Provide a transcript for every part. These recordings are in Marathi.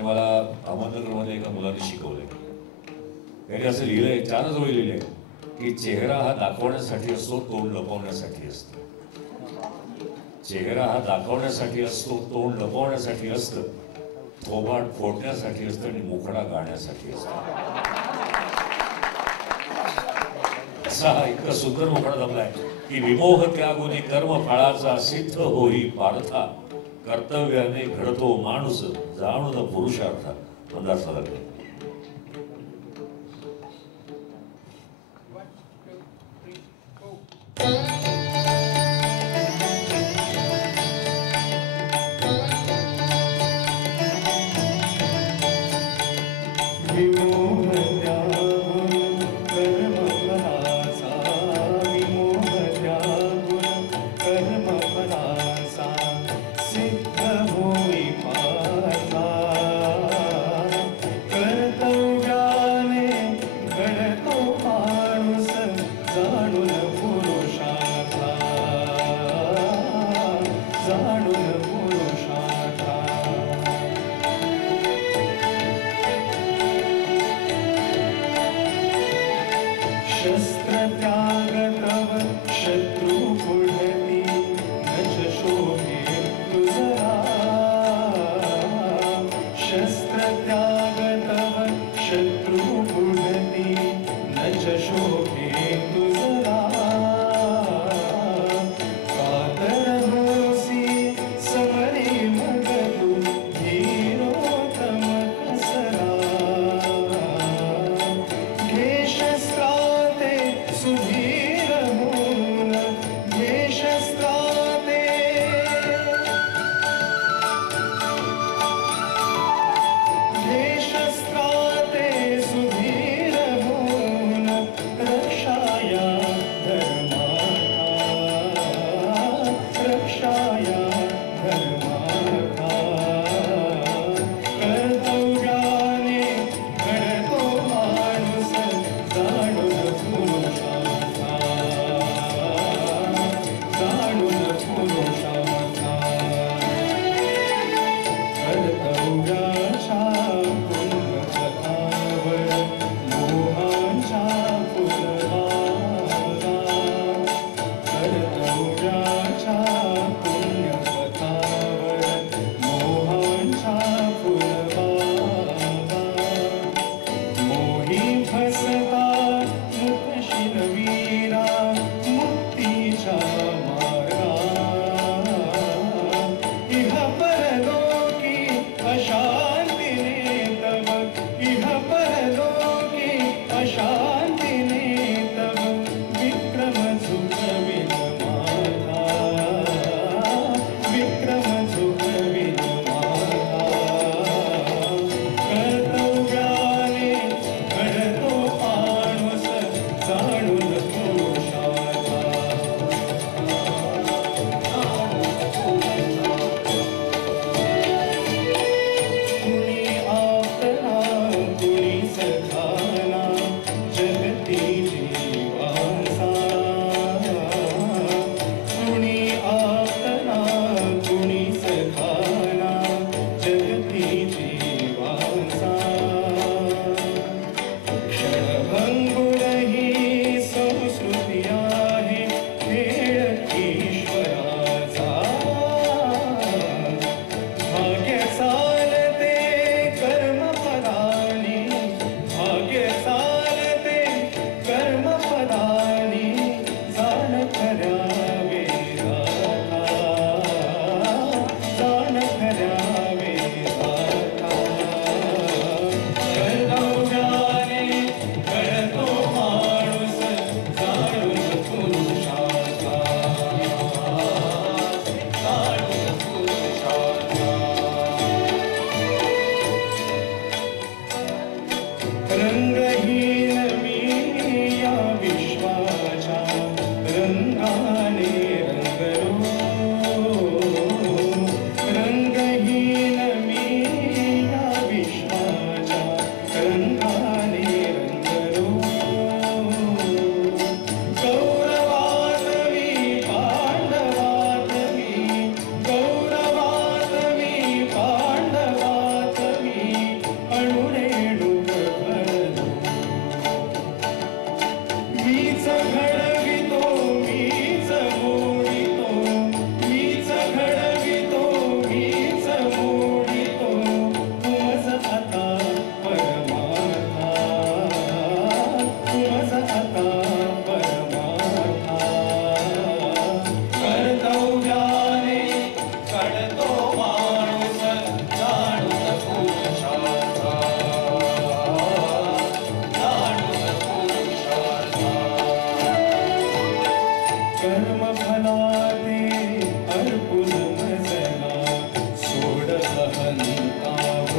ते मला अहमदनगरमध्ये एका मुलाने शिकवले. त्यांनी असं लिहिलंय, छानच वय लिहिलंय की चेहरा हा दाखवण्यासाठी असतो, तोंड लपवण्यासाठी असतं. चेहरा हा दाखवण्यासाठी असतो, तोंड लपवण्यासाठी असतं, थोबाड फोडण्यासाठी असतं आणि मुखडा गाण्यासाठी असतं. असा इतका सुंदर मुखडा जमलाय की विमोह त्यागुनी कर्म फळाचा सिद्ध होई पार्था, कर्तव्याने घडतो माणूस जाणून पुरुषार्थ. मंदार सादर.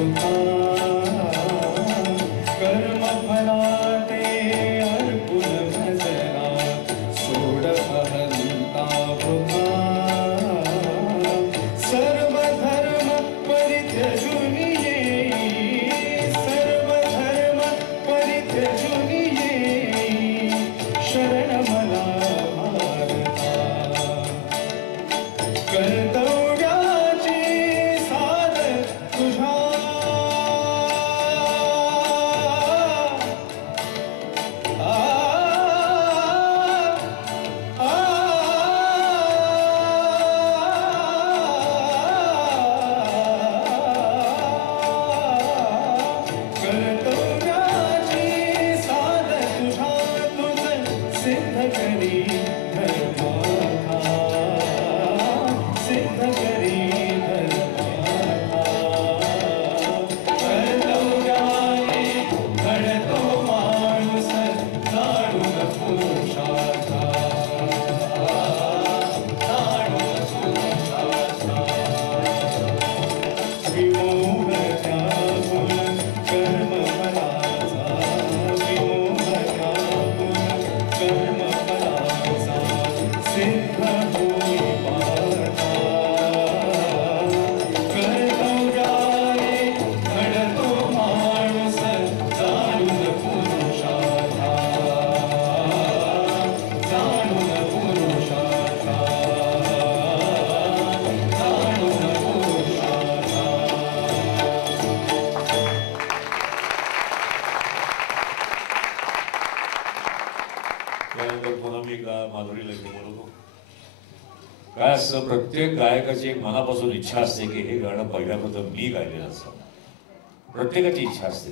सुखा कर्म फलाते अर्पुन भजला सोड अहंता भुखा सर्व धर्म परित्यजून येई सर्व धर्म परित्यजून येई शरण मला भारता कर्तव्याची साध तुझ्या कर्तव्याची साध तुझ्या तुझ सिद्ध करी धर्मार्था सिद्ध करी धर्मार्था कर्तव्याने घडतो माणूस जाणून पुरुषार्था जाणून पुरुषार्था विमोह त्यागून कर्म फलाचा विमोह त्यागून कर्म फलाचा सिद्ध होई पार्था कर्तव्याने घडतो माणूस जाणून पुरुषार्था जाणून पुरुषार्था जाणून पुरुषार्था त्यानंतर पुन्हा मी माधुरीला घेऊन बोलवतो. काय असतं, प्रत्येक गायकाची एक मनापासून इच्छा असते की हे गाणं पहिल्याप्रथम मी गायलेलं असावं. प्रत्येकाची इच्छा असते.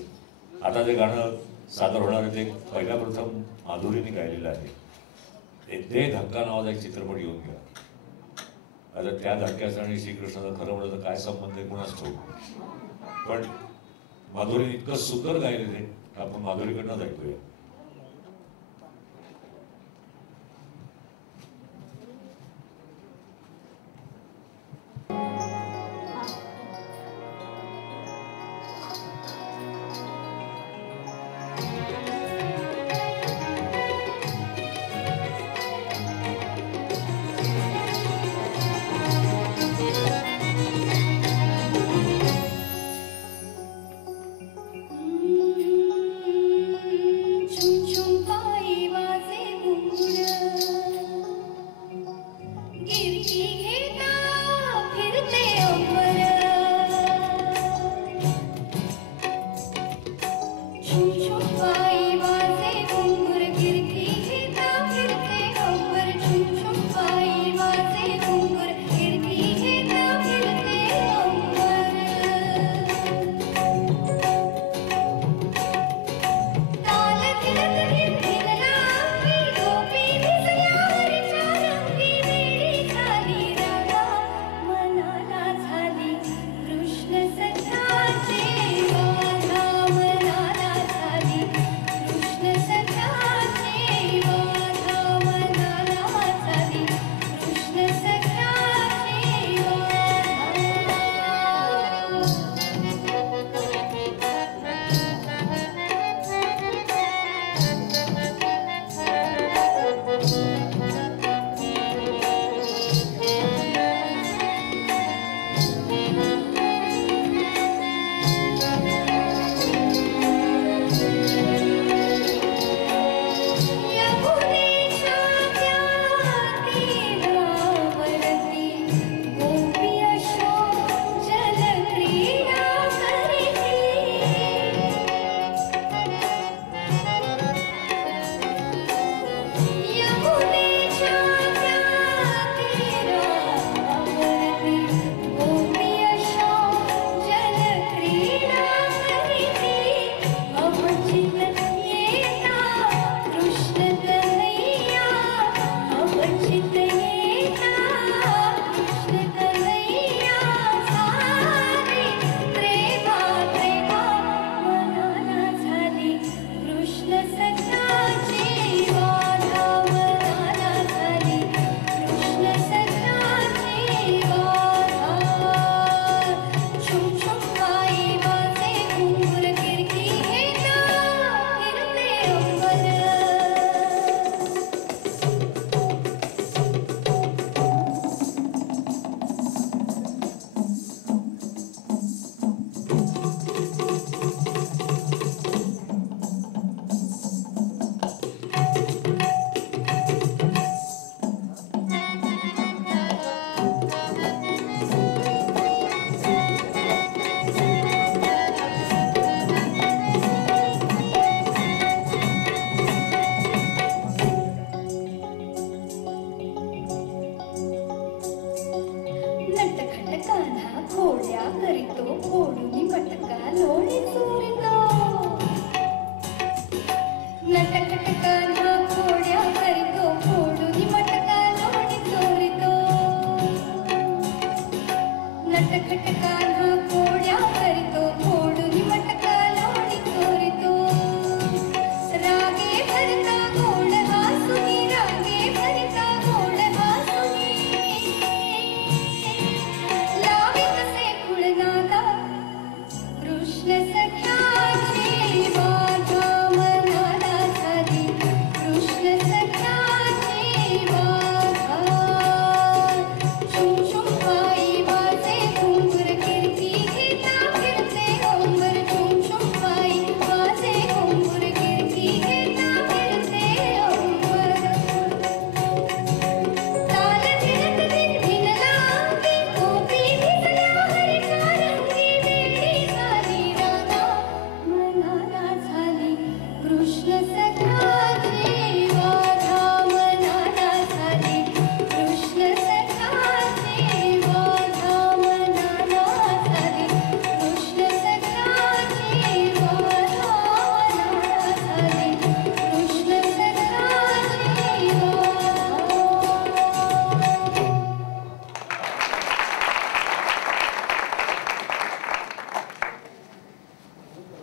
आता ते गाणं सादर होणार आहे ते पहिल्याप्रथम माधुरीने गायलेलं आहे. ते धक्का नावाचा एक चित्रपट येऊन घ्या. आता त्या धक्क्याचा आणि श्रीकृष्णाचा खरं म्हणलं तर काय संबंध आहे कोणाच ठेवू, पण माधुरीने इतकं सुंदर गायलेलं आहे, आपण माधुरीकडनंच ऐकूया.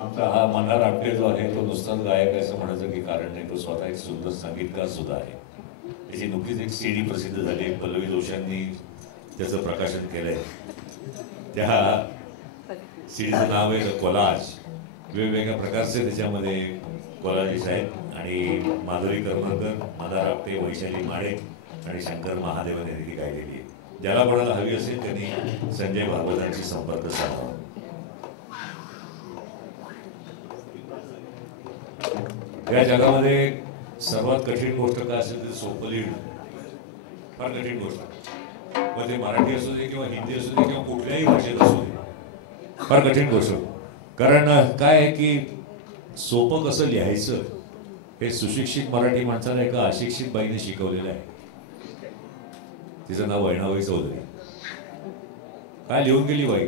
आमचा हा मल्हार आपटे जो आहे तो नुसताच गायक आहे असं म्हणायचं की कारण नाही, तो स्वतः एक सुंदर संगीतकार सुद्धा आहे. त्याची नुकतीच एक CD प्रसिद्ध झाली, पल्लवी जोशांनी त्याचं प्रकाशन केलंय. त्या सीडीचं नाव आहे कोलाज. वेगवेगळ्या प्रकारचे त्याच्यामध्ये कोलाजेस आहेत आणि माधुरी करमरकर, मल्हार आपटे, वैशाली माडे आणि शंकर महादेवन यांनी गायलेली आहे. ज्याला कोणाला हवी असेल त्यांनी संजय भागवतांशी संपर्क साधावा. या जगामध्ये सर्वात कठीण गोष्ट काय असेल तर सोपं लिहिणं फार कठीण गोष्ट. मग ते मराठी असू दे किंवा हिंदी असू दे किंवा कुठल्याही भाषेत असू दे, फार कठीण गोष्ट. कारण काय आहे की सोपं कसं लिहायचं हे सुशिक्षित मराठी माणसाला एका अशिक्षित बाईने शिकवलेलं आहे. तिचं नाव वैणाबाई चौधरी. काय लिहून गेली बाई,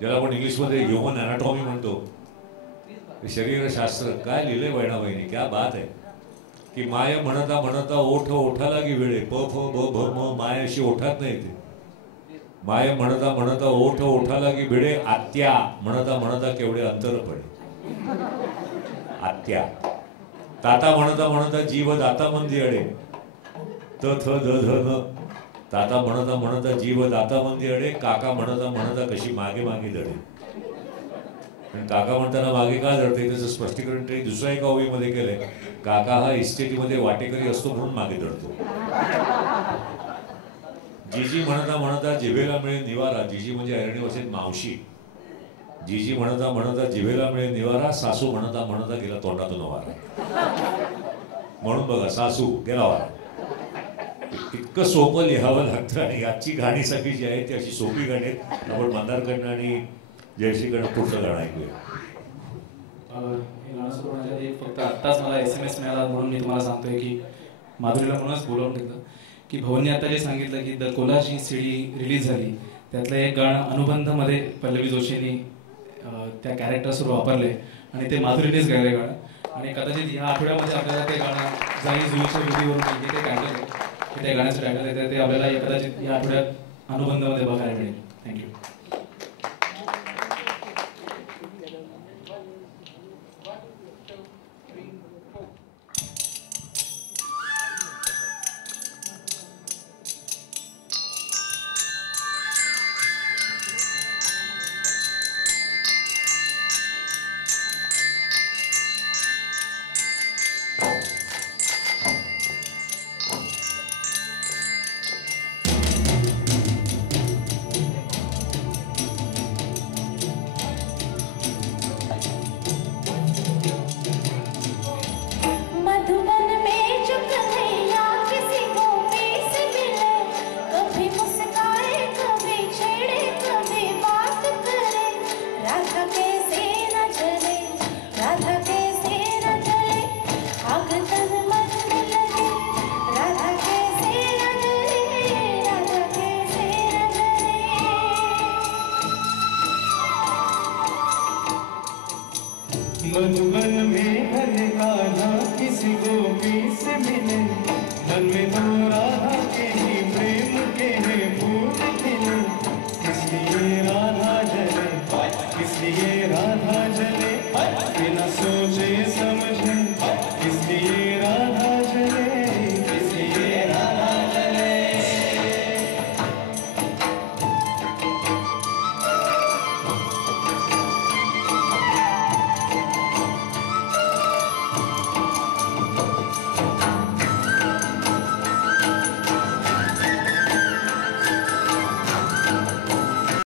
ज्याला आपण इंग्लिशमध्ये ह्युमन अॅनाटॉमी म्हणतो, शरीरशास्त्र. काय लिहिलंय वैणाबाईने, क्या बात आहे. की माय म्हणता म्हणता ओठ ओठाला गी वेळे, प फ ब भ म, माय अशी ओठात नाही येते. माय म्हणता म्हणता ओठ ओठाला गी भिडे, आत्या म्हणता म्हणता केवढे अंतर पडे. आत्या. ताता म्हणता म्हणता जीव दाता मंदी अडे, त थ द ध न. ताता म्हणता म्हणता जीव दाता मंदी अडे, काका म्हणता म्हणता कशी मागे मागे दडे. आणि काका म्हणताना मागे का दडते त्याचं स्पष्टीकरण ते दुसऱ्या एका ओळीमध्ये केलंय. काका हा इस्टेटीमध्ये वाटेकरी असतो म्हणून मागे दडतो. जीजी म्हणता म्हणता जिभेला मिळेल निवारा. जीजी म्हणजे ऐरणी भाषेत मावशी. जीजी म्हणता म्हणता जिभेला मिळेल निवारा, सासू म्हणता म्हणता गेला तोंडातून वारा. म्हणून बघा, सासू गेला वारा. इतकं सोपं लिहावं लागतं. आणि आजची गाणी सगळी जी आहे ती अशी सोपी गाणी आहेत. आपण मंदारकडनं आणि जयश्रीकडनं पुढचं गाणं ऐकूया. हे गाणं सुरू होण्याच्या आधी फक्त आत्ताच मला SMS मिळाला म्हणून मी तुम्हाला सांगतोय की माधुरीला म्हणूनच बोलावून घेतलं की भवनने आता जे सांगितलं की the collage he CD release झाली, त्यातलं एक गाणं अनुबंधमध्ये पल्लवी जोशींनी त्या कॅरेक्टर्सवर वापरले आणि ते माधुरीनेच गायले गाणं. आणि कदाचित ह्या आठवड्यामध्ये आपल्याला ते गाणं जाई जुईच्या विधीवरून ते टायटल की त्या गाण्याचं टायटल आहे ते आपल्याला कदाचित या आठवड्यात अनुबंधमध्ये बघायला मिळेल. थँक्यू. मधुबन में हर कान्हा किसी गोपी से मिले, मन में तो राधा के ही प्रेम के हैं फूल खिले. इसलिए राधा जले, इसलिए राधा जले, बिना सोचे